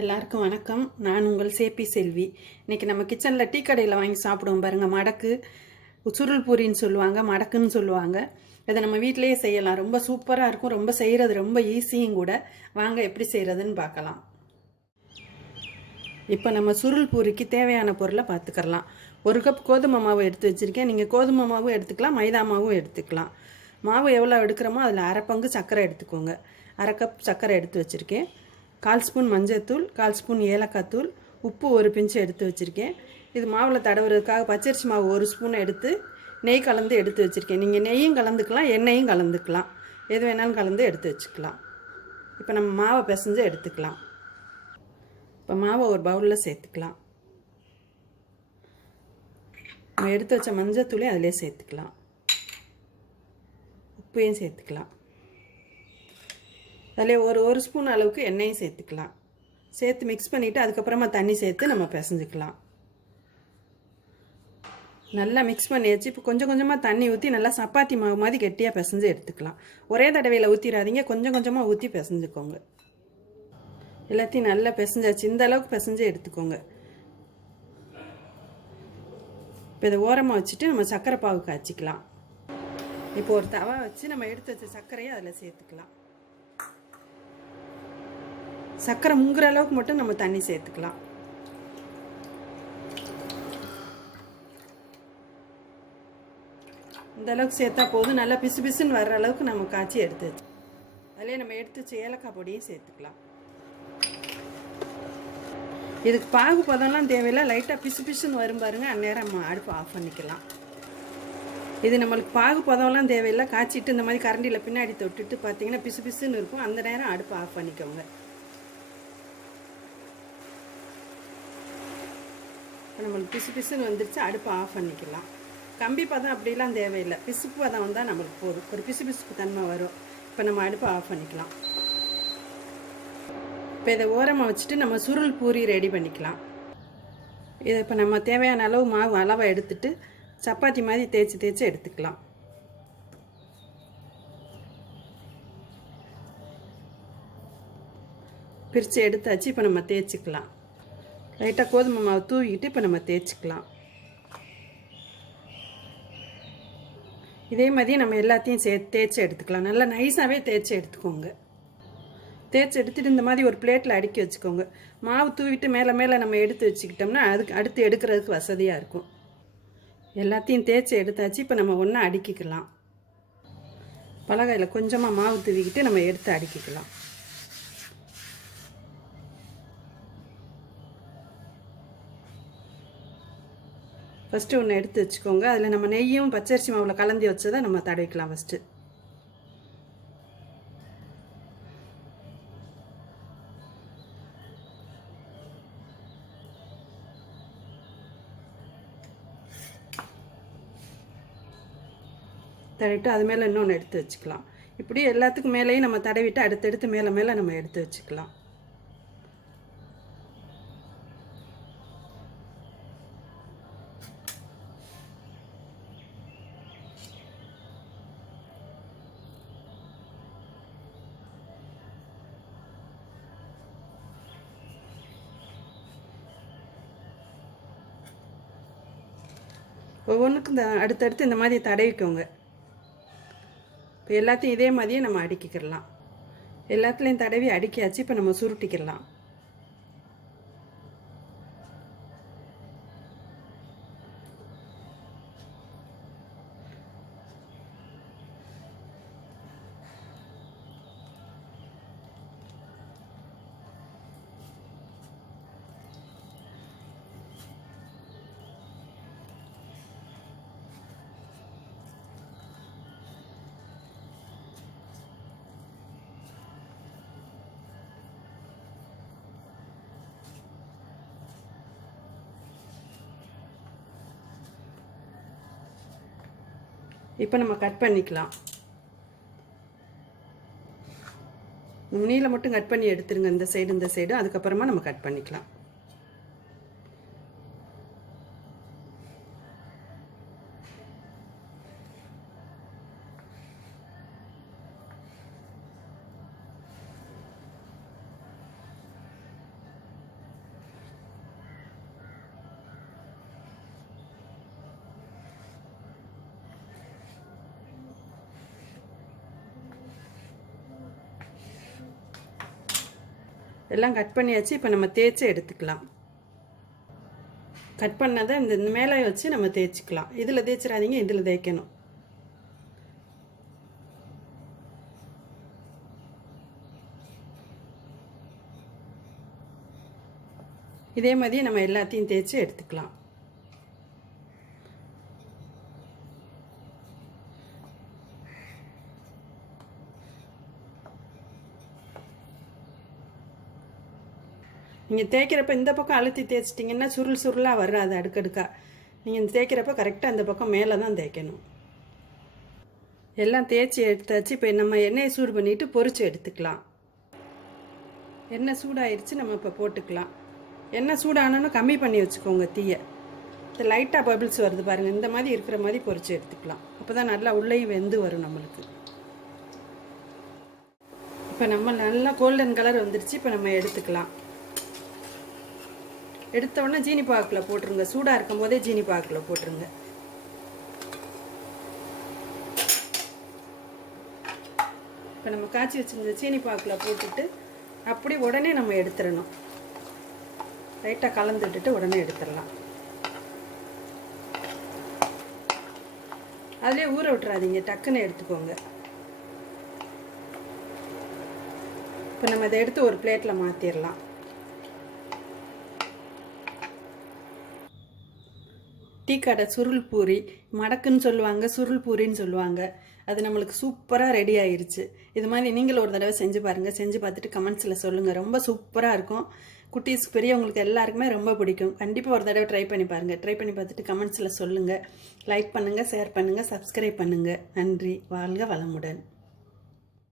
எல்லாருக்கும் வணக்கம். நான் உங்கள் சேப்பி செல்வி. இன்றைக்கி நம்ம கிச்சனில் டீ கடையில் வாங்கி சாப்பிடுவோம் பாருங்கள். மடக்கு, சுருள் பூரின்னு சொல்லுவாங்க, மடக்குன்னு சொல்லுவாங்க. இதை நம்ம வீட்டிலேயே செய்யலாம். ரொம்ப சூப்பராக இருக்கும். ரொம்ப செய்கிறது ரொம்ப ஈஸியும் கூட. வாங்க எப்படி செய்கிறதுன்னு பார்க்கலாம். இப்போ நம்ம சுருள் பூரிக்கு தேவையான பொருளை பார்த்துக்கலாம். 1 கப் கோதுமை மாவு எடுத்து வச்சுருக்கேன். நீங்கள் கோதுமை மாவும் எடுத்துக்கலாம், மைதா மாவும் எடுத்துக்கலாம். மாவு எவ்வளோ எடுக்கிறோமோ அதில் அரை பங்கு சர்க்கரை எடுத்துக்கோங்க. அரை கப் சர்க்கரை எடுத்து வச்சுருக்கேன். 1/4 ஸ்பூன் மஞ்சள்தூள், 1/4 ஸ்பூன் ஏலக்காய் தூள், உப்பு 1 பிஞ்சு எடுத்து வச்சுருக்கேன். இது மாவில் தடவுறதுக்காக பச்சரிசி மாவு 1 ஸ்பூன் எடுத்து நெய் கலந்து எடுத்து வச்சுருக்கேன். நீங்கள் நெய்யும் கலந்துக்கலாம், எண்ணெயும் கலந்துக்கலாம், எது வேணாலும் கலந்து எடுத்து வச்சுக்கலாம். இப்போ நம்ம மாவை பிசைஞ்சு எடுத்துக்கலாம். இப்போ மாவை ஒரு பவுலில் சேர்த்துக்கலாம். நம்ம எடுத்து வச்ச மஞ்சள்தூளையும் அதிலே சேர்த்துக்கலாம், உப்பையும் சேர்த்துக்கலாம். அதில் ஒரு ஸ்பூன் அளவுக்கு எண்ணெயும் சேர்த்துக்கலாம். சேர்த்து மிக்ஸ் பண்ணிவிட்டு அதுக்கப்புறமா தண்ணி சேர்த்து நம்ம பிசைஞ்சிக்கலாம். நல்லா மிக்ஸ் பண்ணியாச்சு. இப்போ கொஞ்சம் கொஞ்சமாக தண்ணி ஊற்றி நல்லா சப்பாத்தி மாவு மாதிரி கெட்டியாக பிசைஞ்சு எடுத்துக்கலாம். ஒரே தடவையில் ஊற்றிடாதீங்க, கொஞ்சம் கொஞ்சமாக ஊற்றி பிசைஞ்சுக்கோங்க. எல்லாத்தையும் நல்லா பிசைஞ்சாச்சு. இந்த அளவுக்கு பிசைஞ்சு எடுத்துக்கோங்க. இப்போ இதை ஓரமாக வச்சுட்டு நம்ம சர்க்கரை பாவு காய்ச்சிக்கலாம். இப்போ ஒரு தவா வச்சு நம்ம எடுத்து வச்ச சர்க்கரையை அதில் சேர்த்துக்கலாம். சர்க்கரை முங்குற அளவுக்கு மட்டும் நம்ம தண்ணி சேர்த்துக்கலாம். இந்த அளவுக்கு சேர்த்தா போதும். நல்லா பிசு பிசுன்னு வர்ற அளவுக்கு நம்ம காய்ச்சி எடுத்து வச்சு அதிலே நம்ம எடுத்து வச்சு ஏலக்காய் பொடியும் சேர்த்துக்கலாம். இதுக்கு பாகு பதம்லாம் தேவையில்லை. லைட்டாக பிசு பிசுன்னு வரும் பாருங்க, அந்நேரம் நம்ம அடுப்பு ஆஃப் பண்ணிக்கலாம். இது நம்மளுக்கு பாகு பதம்லாம் தேவையில்லை. காய்ச்சிட்டு இந்த மாதிரி கரண்டியில் பின்னாடி தொட்டுட்டு பார்த்தீங்கன்னா பிசு பிசுன்னு இருக்கும். அந்த நேரம் அடுப்பு ஆஃப் பண்ணிக்கோங்க. நம்மளுக்கு பிசு பிசுன்னு வந்துருச்சு, அடுப்பு ஆஃப் பண்ணிக்கலாம். கம்பி பதம் அப்படிலாம் தேவையில்லை. பிசுப்பு பதம் வந்தால் நம்மளுக்கு போதும். ஒரு பிசு பிசுப்பு தன்மை வரும். இப்போ நம்ம அடுப்பை ஆஃப் பண்ணிக்கலாம். இப்போ இதை ஓரமாக வச்சுட்டு நம்ம சுருள் பூரி ரெடி பண்ணிக்கலாம். இதை இப்போ நம்ம தேவையான அளவு மாவு அளவை எடுத்துட்டு சப்பாத்தி மாதிரி தேய்ச்சி எடுத்துக்கலாம். பிரித்து எடுத்தாச்சு. இப்போ நம்ம தேய்ச்சிக்கலாம். லைட்டாக கோதுமை மாவு தூவிக்கிட்டு இப்போ நம்ம தேய்ச்சிக்கலாம். இதே மாதிரி நம்ம எல்லாத்தையும் தேய்ச்சி எடுத்துக்கலாம். நல்லா நைஸாகவே தேய்ச்சி எடுத்துக்கோங்க. தேய்ச்சி எடுத்துகிட்டு இந்த மாதிரி ஒரு பிளேட்டில் அடுக்கி வச்சுக்கோங்க. மாவு தூவிட்டு மேலே மேலே நம்ம எடுத்து வச்சுக்கிட்டோம்னா அதுக்கு அடுத்து எடுக்கிறதுக்கு வசதியாக இருக்கும். எல்லாத்தையும் தேய்ச்சி எடுத்தாச்சு. இப்போ நம்ம ஒன்றா அடுக்கிக்கலாம். பலகையில் கொஞ்சமாக மாவு தூவிக்கிட்டு நம்ம எடுத்து அடுக்கிக்கலாம். ஃபஸ்ட்டு ஒன்று எடுத்து வச்சுக்கோங்க. அதில் நம்ம நெய்யும் பச்சரிசி மாவில் கலந்து வச்சதை நம்ம தடவிக்கலாம். ஃபஸ்ட்டு தடவிட்டு அது மேலே இன்னொன்று எடுத்து வச்சுக்கலாம். இப்படி எல்லாத்துக்கும் மேலேயும் நம்ம தடவிட்டு அடுத்தடுத்து மேலே மேலே நம்ம எடுத்து வச்சுக்கலாம். ஒவ்வொன்றுக்கும் அடுத்தடுத்து இந்த மாதிரி தடவிக்கோங்க. இப்போ எல்லாத்தையும் இதே மாதிரியே நம்ம அடுக்கிக்கிடலாம். எல்லாத்துலேயும் தடவி அடுக்கியாச்சு. இப்போ நம்ம சுருட்டிக்கிடலாம். இப்போ நம்ம கட் பண்ணிக்கலாம். நுனியில் மட்டும் கட் பண்ணி எடுத்துருங்க, இந்த சைடு. அதுக்கப்புறமா நம்ம கட் பண்ணிக்கலாம். எல்லாம் கட் பண்ணியாச்சு. இப்போ நம்ம தேய்ச்சி எடுத்துக்கலாம். கட் பண்ணதை இந்த மேலே வச்சு நம்ம தேய்ச்சிக்கலாம். இதில் தேய்ச்சிடாதீங்க, இதில் தேய்க்கணும். இதே மாதிரி நம்ம எல்லாத்தையும் தேய்ச்சி எடுத்துக்கலாம். நீங்கள் தேய்க்கிறப்ப இந்த பக்கம் அழுத்தி தேய்ச்சிட்டிங்கன்னா சுருள் சுருளாக வராது அடுக்கடுக்காக. நீங்கள் தேய்க்கிறப்ப கரெக்டாக அந்த பக்கம் மேலே தான் தேய்க்கணும். எல்லாம் தேய்ச்சி எடுத்தாச்சு. இப்போ நம்ம எண்ணெயை சூடு பண்ணிவிட்டு பொரிச்சு எடுத்துக்கலாம். எண்ணெய் சூடாயிருச்சு, நம்ம இப்போ போட்டுக்கலாம். எண்ணெய் சூடானோன்னு கம்மி பண்ணி வச்சுக்கோங்க தீயை. இது லைட்டாக பபிள்ஸ் வருது பாருங்கள், இந்த மாதிரி இருக்கிற மாதிரி பொரிச்சு எடுத்துக்கலாம். அப்போ தான் நல்லா உள்ளேயும் வெந்து வரும் நம்மளுக்கு. இப்போ நம்ம நல்லா கோல்டன் கலர் வந்துருச்சு. இப்போ நம்ம எடுத்துக்கலாம். எடுத்த உடனே ஜீனி பாக்கில் போட்டுருங்க. சூடாக இருக்கும் போதே ஜீனி பாக்கில் போட்டுருங்க. இப்போ நம்ம காய்ச்சி வச்சுருந்த சீனி பாக்கில் போட்டுட்டு அப்படி உடனே நம்ம எடுத்துடணும். லைட்டாக கலந்து விட்டுட்டு உடனே எடுத்துடலாம். அதிலே ஊற விட்டுறாதீங்க, டக்குன்னு எடுத்துக்கோங்க. இப்போ நம்ம இதை எடுத்து ஒரு பிளேட்டில் மாற்றிடலாம். டீ கடை சுருள் பூரி, மடக்குன்னு சொல்லுவாங்க, சுருள் பூரின்னு சொல்லுவாங்க. அது நம்மளுக்கு சூப்பராக ரெடி ஆயிடுச்சு. இது மாதிரி நீங்களும் ஒரு தடவை செஞ்சு பாருங்கள். செஞ்சு பார்த்துட்டு கமெண்ட்ஸில் சொல்லுங்கள். ரொம்ப சூப்பராக இருக்கும். குட்டீஸ் பெரியவங்களுக்கு எல்லாருக்குமே ரொம்ப பிடிக்கும். கண்டிப்பாக ஒரு தடவை ட்ரை பண்ணி பாருங்கள். ட்ரை பண்ணி பார்த்துட்டு கமெண்ட்ஸில் சொல்லுங்கள். லைக் பண்ணுங்கள், ஷேர் பண்ணுங்கள், சப்ஸ்கிரைப் பண்ணுங்கள். நன்றி. வாழ்க வளமுடன்.